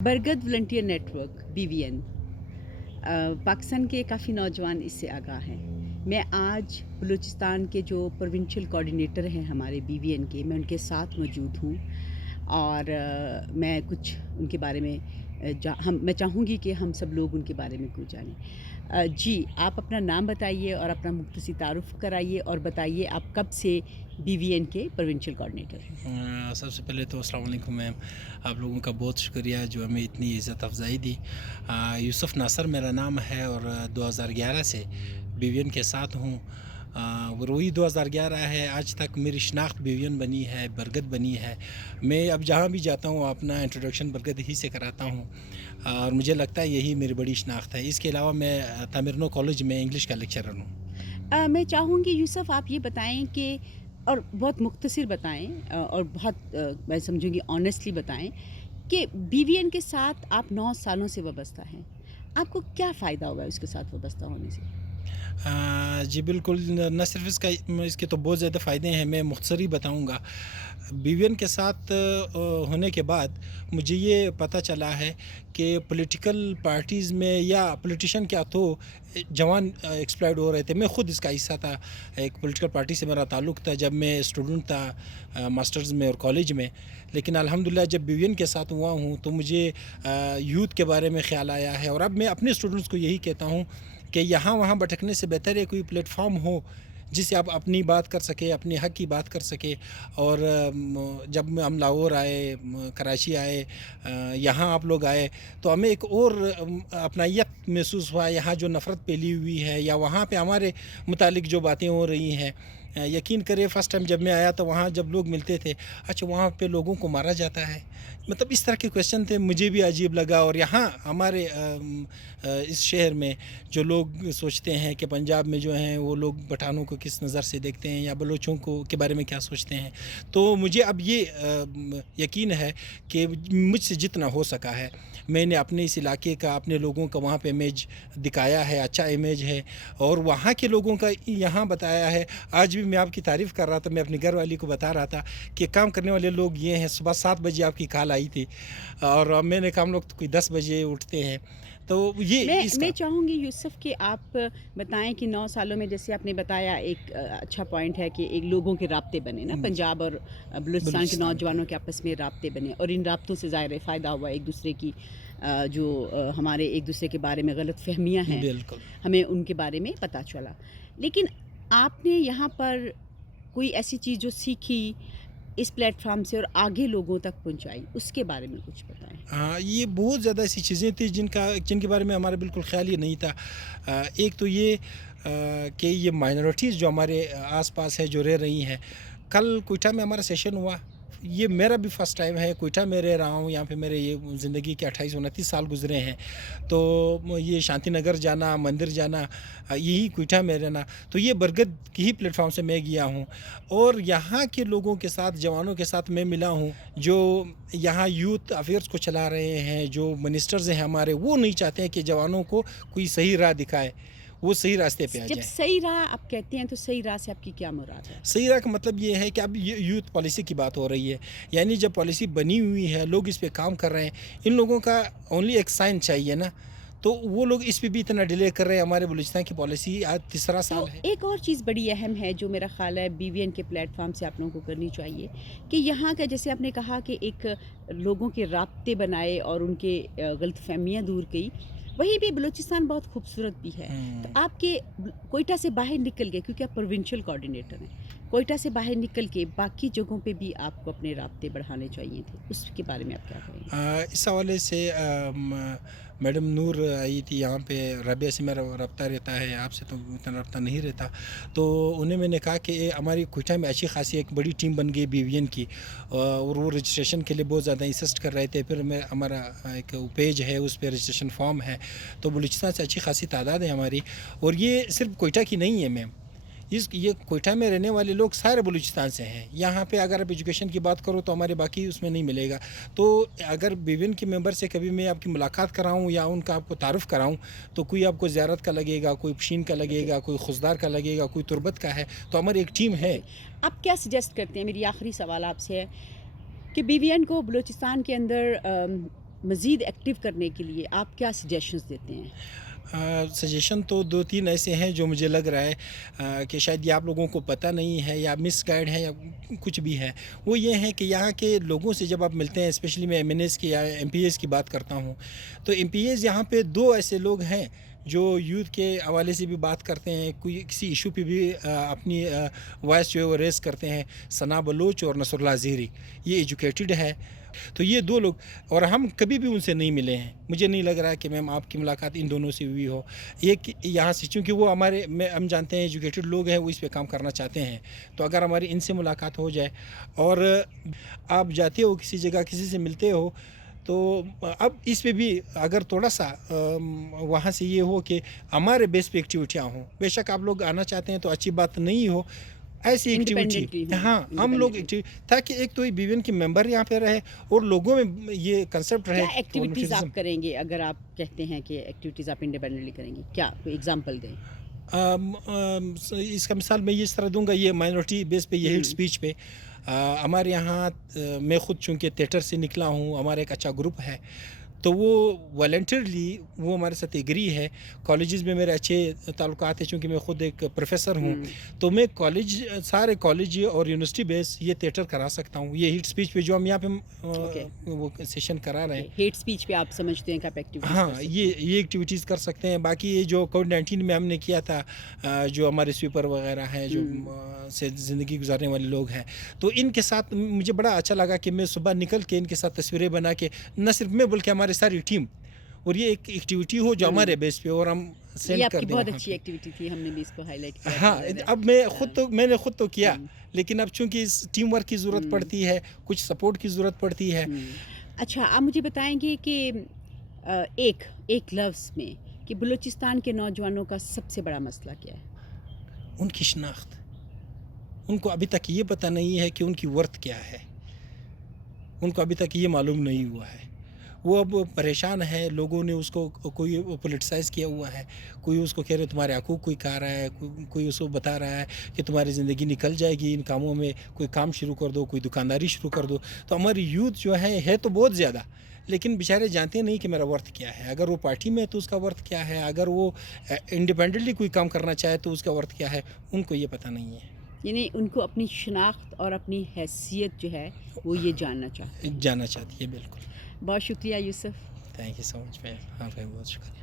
बरगद volunteer network BVN Pakistan के काफ़ी नौजवान इससे आगाह हैं। मैं आज बलूचिस्तान के जो प्रोविंशियल कोऑर्डिनेटर हैं हमारे BVN के, मैं उनके साथ मौजूद हूँ और मैं कुछ उनके बारे में मैं चाहूँगी कि हम सब लोग उनके बारे में कुछ जानें। जी, आप अपना नाम बताइए और अपना मुख्तसर तारुफ़ कराइए और बताइए आप कब से BVN के प्रोविंशियल कोऑर्डिनेटर हैं। सबसे पहले तो अस्सलाम वालेकुम मैम, आप लोगों का बहुत शुक्रिया जो हमें इतनी इज़्ज़त अफ़ज़ाई दी। यूसुफ़ नासर मेरा नाम है और 2011 से BVN के साथ हूँ। और वही 2011 है, आज तक मेरी शनाख्त BVN बनी है, बरगद बनी है। मैं अब जहाँ भी जाता हूँ अपना इंट्रोडक्शन बरगद ही से कराता हूँ और मुझे लगता है यही मेरी बड़ी शनाख्त है। इसके अलावा मैं तामिरनो कॉलेज में इंग्लिश का लेक्चरर हूँ। मैं चाहूँगी यूसुफ़ आप ये बताएं कि और बहुत मुख्तसर बताएं और बहुत मैं समझूंगी ऑनेस्टली बताएं कि BVN के साथ आप 9 सालों से वाबस्ता हैं। आपको क्या फ़ायदा होगा इसके साथ वाबस्ता होने से? जी बिल्कुल, न सिर्फ इसके तो बहुत ज़्यादा फ़ायदे हैं, मैं मुख्तसर ही बताऊँगा। BVN के साथ होने के बाद मुझे ये पता चला है कि पॉलिटिकल पार्टीज़ में या पॉलिटिशियन क्या तो जवान एक्सप्लॉइट हो रहे थे। मैं ख़ुद इसका हिस्सा था। एक पॉलिटिकल पार्टी से मेरा ताल्लुक़ था जब मैं स्टूडेंट था मास्टर्स में और कॉलेज में। लेकिन अल्हम्दुलिल्लाह जब BVN के साथ हुआ हूँ तो मुझे यूथ के बारे में ख़्याल आया है और अब मैं अपने स्टूडेंट्स को यही कहता हूँ कि यहाँ वहाँ भटकने से बेहतर है कोई प्लेटफॉर्म हो जिससे आप अपनी बात कर सके, अपने हक़ की बात कर सके। और जब हम लाहौर आए, कराची आए, यहाँ आप लोग आए तो हमें एक और अपनायत महसूस हुआ। यहाँ जो नफ़रत फैली हुई है या वहाँ पे हमारे मुतालिक जो बातें हो रही हैं, यकीन करिए फ़र्स्ट टाइम जब मैं आया तो वहाँ जब लोग मिलते थे, अच्छा वहाँ पे लोगों को मारा जाता है, मतलब इस तरह के क्वेश्चन थे, मुझे भी अजीब लगा। और यहाँ हमारे इस शहर में जो लोग सोचते हैं कि पंजाब में जो हैं वो लोग पठानों को किस नज़र से देखते हैं या बलोचों को के बारे में क्या सोचते हैं, तो मुझे अब ये यकीन है कि मुझसे जितना हो सका है मैंने अपने इस इलाके का, अपने लोगों का वहाँ पे इमेज दिखाया है, अच्छा इमेज है और वहाँ के लोगों का यहाँ बताया है। आज भी मैं आपकी तारीफ़ कर रहा था, मैं अपनी घर वाली को बता रहा था कि काम करने वाले लोग ये हैं। सुबह 7 बजे आपकी कॉल आई थी और मैंने कहा हम लोग तो कोई 10 बजे उठते हैं, तो ये मैं इसका चाहूँगी यूसुफ़ कि आप बताएं कि 9 सालों में जैसे आपने बताया एक अच्छा पॉइंट है कि एक लोगों के राब्ते बने ना, पंजाब और बलूचिस्तान के बलूचिस्तान नौजवानों के आपस में राब्ते बने और इन राब्तों से ज़ाहिर है फ़ायदा हुआ एक दूसरे की जो हमारे एक दूसरे के बारे में गलत फहमियाँ हैं, बिल्कुल। हमें उनके बारे में पता चला। लेकिन आपने यहाँ पर कोई ऐसी चीज़ जो सीखी इस प्लेटफॉर्म से और आगे लोगों तक पहुँचाई, उसके बारे में कुछ बताएं। हाँ, ये बहुत ज़्यादा ऐसी चीज़ें थी जिनके बारे में हमारा बिल्कुल ख़्याल ही नहीं था। एक तो ये कि ये माइनॉरिटीज़ जो हमारे आस-पास है जो रह रही हैं। कल क्वेटा में हमारा सेशन हुआ, ये मेरा भी फ़र्स्ट टाइम है, क्वेटा में रह रहा हूँ, यहाँ पे मेरे ये ज़िंदगी के 28-29 साल गुज़रे हैं। तो ये शांति नगर जाना, मंदिर जाना, यही क्वेटा में रहना, तो ये बरगद की ही प्लेटफॉर्म से मैं गया हूँ और यहाँ के लोगों के साथ, जवानों के साथ मैं मिला हूँ जो यहाँ यूथ अफेयर्स को चला रहे हैं, जो मिनिस्टर्स हैं हमारे, वो नहीं चाहते हैं कि जवानों को कोई सही राह दिखाए, वो सही रास्ते पे आ जब जाएँ। सही राह आप कहते हैं तो सही राह से आपकी क्या मुराद है? सही राह का मतलब ये है कि अब ये यूथ पॉलिसी की बात हो रही है, यानी जब पॉलिसी बनी हुई है, लोग इस पे काम कर रहे हैं, इन लोगों का ओनली एक साइन चाहिए ना, तो वो लोग इस पे भी इतना डिले कर रहे हैं। हमारे बलूचिस्तान की पॉलिसी आज तीसरा तो साल है। एक और चीज़ बड़ी अहम है जो मेरा ख़्याल है BVN के प्लेटफॉर्म से आप लोगों को करनी चाहिए कि यहाँ का जैसे आपने कहा कि एक लोगों के राब्ते बनाए और उनके गलतफहमियाँ दूर की, वहीं भी बलूचिस्तान बहुत खूबसूरत भी है। तो आपके कोयटा से बाहर निकल के, क्योंकि आप प्रोविंशियल कोऑर्डिनेटर हैं, कोयटा से बाहर निकल के बाकी जगहों पे भी आपको अपने राब्ते बढ़ाने चाहिए थे, उसके बारे में आप क्या कहेंगे? इस हवाले से मैडम नूर आई थी यहाँ पे, रबिया से मेरा रब्ता रहता है, आपसे तो इतना रब्ता नहीं रहता, तो उन्हें मैंने कहा कि हमारी क्वेटा में अच्छी खासी एक बड़ी टीम बन गई BVN की और वो रजिस्ट्रेशन के लिए बहुत ज़्यादा इंसिस्ट कर रहे थे। फिर मैं हमारा एक पेज है, उस पर रजिस्ट्रेशन फॉर्म है, तो बलूचिस्तान से अच्छी खासी तादाद है हमारी। और ये सिर्फ क्वेटा की नहीं है मैम, ये क्वेटा में रहने वाले लोग सारे बलूचिस्तान से हैं। यहाँ पे अगर आप एजुकेशन की बात करो तो हमारे बाकी उसमें नहीं मिलेगा। तो अगर BVN के मेंबर से कभी मैं आपकी मुलाकात कराऊँ या उनका आपको तारुफ़ कराऊँ तो कोई आपको ज़ियारत का लगेगा, कोई पशीन का लगेगा, कोई खुशदार का लगेगा, कोई तुरबत का है, तो हमारी एक टीम है। आप क्या सजेस्ट करते हैं, मेरी आखिरी सवाल आपसे है कि BVN को बलूचिस्तान के अंदर مزید ایکٹیو کرنے کے لیے آپ کیا سجیشنز دیتے ہیں؟ سجیشن تو 2-3 ایسے ہیں جو مجھے لگ رہا ہے کہ شاید یہ آپ لوگوں کو پتہ نہیں ہے یا مس گائیڈ ہے یا کچھ بھی ہے. وہ یہ ہے کہ یہاں کے لوگوں سے جب آپ ملتے ہیں، اسپیشلی میں ایم این ایز کی یا ایم پی ایز کی بات کرتا ہوں، تو ایم پی ایز یہاں پہ 2 ایسے لوگ ہیں جو یوتھ کے حوالے سے بھی بات کرتے ہیں، کوئی کسی ایشو پہ بھی اپنی وائس جو ہے وہ ریز کرتے ہیں. ثنا بلوچ اور نصر اللہ زیری، یہ ایجوکیٹڈ ہے. تو یہ 2 لوگ، اور ہم کبھی بھی ان سے نہیں ملے ہیں. مجھے نہیں لگ رہا کہ میم آپ کی ملاقات ان دونوں سے ہوئی ہو. ایک یہاں سے، چونکہ وہ ہم جانتے ہیں ایجوکیٹڈ لوگ ہیں، وہ اس پہ کام کرنا چاہتے ہیں، تو اگر ہماری ان سے ملاقات ہو جائے، اور آپ جاتے ہو کسی جگہ کسی سے ملتے ہو، تو اب اس پہ بھی اگر تھوڑا سا وہاں سے یہ ہو کہ ہمارے بیس پہ ایکٹیویٹیاں ہوں. بے شک آپ لوگ آنا چاہتے ہیں تو اچھی بات نہیں ہو، ایسی ایکٹیویٹی، ہاں ہم لوگ تاکہ ایک تو بی وی این کی ممبر یہاں پہ رہے اور لوگوں میں یہ کنسیپٹ رہے. کیا ایکٹیویٹیز آپ کریں گے اگر آپ کہتے ہیں کہ ایکٹیویٹیز آپ انڈیپینڈنٹلی کریں گے؟ کیا کوئی ایگزامپل دیں؟ اس کا مثال میں اس طرح دوں گا، یہ مائنورٹی بیس پہ، یہ ہیٹ اسپیچ پہ ہمارے یہاں، میں خود چونکہ تھیٹر سے نکلا ہوں، ہمارا ایک اچھا گروپ ہے، تو وہ والنٹیرلی وہ ہمارے ساتھ ایگری ہے. کالجز میں میرے اچھے تعلقات ہیں، چونکہ میں خود ایک پروفیسر ہوں، تو میں سارے کالج اور یونیورسٹی بیس یہ تھیٹر کرا سکتا ہوں. یہ ہیٹ اسپیچ پہ جو ہم یہاں پہ وہ سیشن کرا رہے ہیں، ہیٹ اسپیچ پہ آپ سمجھتے ہیں کہ آپ ایکٹیویٹیز ہاں یہ ایکٹیویٹیز کر سکتے ہیں. باقی یہ جو کووڈ-19 میں ہم نے کیا تھا، جو ہمارے سویپر وغیرہ ہیں، جو سے زندگی گزارنے والے لوگ ہیں، تو ان کے ساتھ مجھے بڑا اچھا لگا کہ میں صبح نکل کے ان کے ساتھ تصویریں بنا کے، نہ صرف میں بلکہ ہماری ساری ٹیم، اور یہ ایک ایکٹیویٹی ہو جو ہمارے بیس پہ، اور ہم سینڈ کر دیں. بہت اچھی ایکٹیویٹی تھی، ہم نے بھی اس کو ہائی لائٹ کیا. ہاں اب میں نے خود تو کیا، لیکن اب چونکہ اس ٹیم ورک کی ضرورت پڑتی ہے، کچھ سپورٹ کی ضرورت پڑتی ہے. اچھا، آپ مجھے بتائیں گے کہ ایک لفظ میں کہ بلوچستان کے نوجوانوں کا سب سے بڑا مسئلہ کیا ہے؟ ان کی شناخت. ان کو ابھی تک یہ پتہ نہیں ہے کہ ان کی ورتھ کیا ہے. ان کو ابھی تک یہ معلوم نہیں ہوا ہے. وہ اب پریشان ہے. لوگوں نے اس کو کوئی پولیٹیسائز کیا ہوا ہے، کوئی اس کو کہہ رہے تمہارے حقوق کوئی کہہ رہا ہے، کوئی اس کو بتا رہا ہے کہ تمہاری زندگی نکل جائے گی ان کاموں میں، کوئی کام شروع کر دو، کوئی دکانداری شروع کر دو. تو ہماری یوتھ جو ہے تو بہت زیادہ، لیکن بیچارے جانتے نہیں کہ میرا ورتھ کیا ہے. اگر وہ پارٹی میں ہے تو اس کا ورتھ کیا ہے، اگر وہ انڈیپینڈنٹلی کوئی کام کرنا چاہے تو اس کا ورتھ کیا ہے، ان کو یہ پتہ نہیں ہے. یعنی ان کو اپنی شناخت اور اپنی حیثیت جو ہے وہ یہ جاننا چاہتی ہے. جاننا چاہتی ہے. بالکل. بہت شکریہ یوسف. تھینک یو سو مچ. آپ کا بہت شکریہ.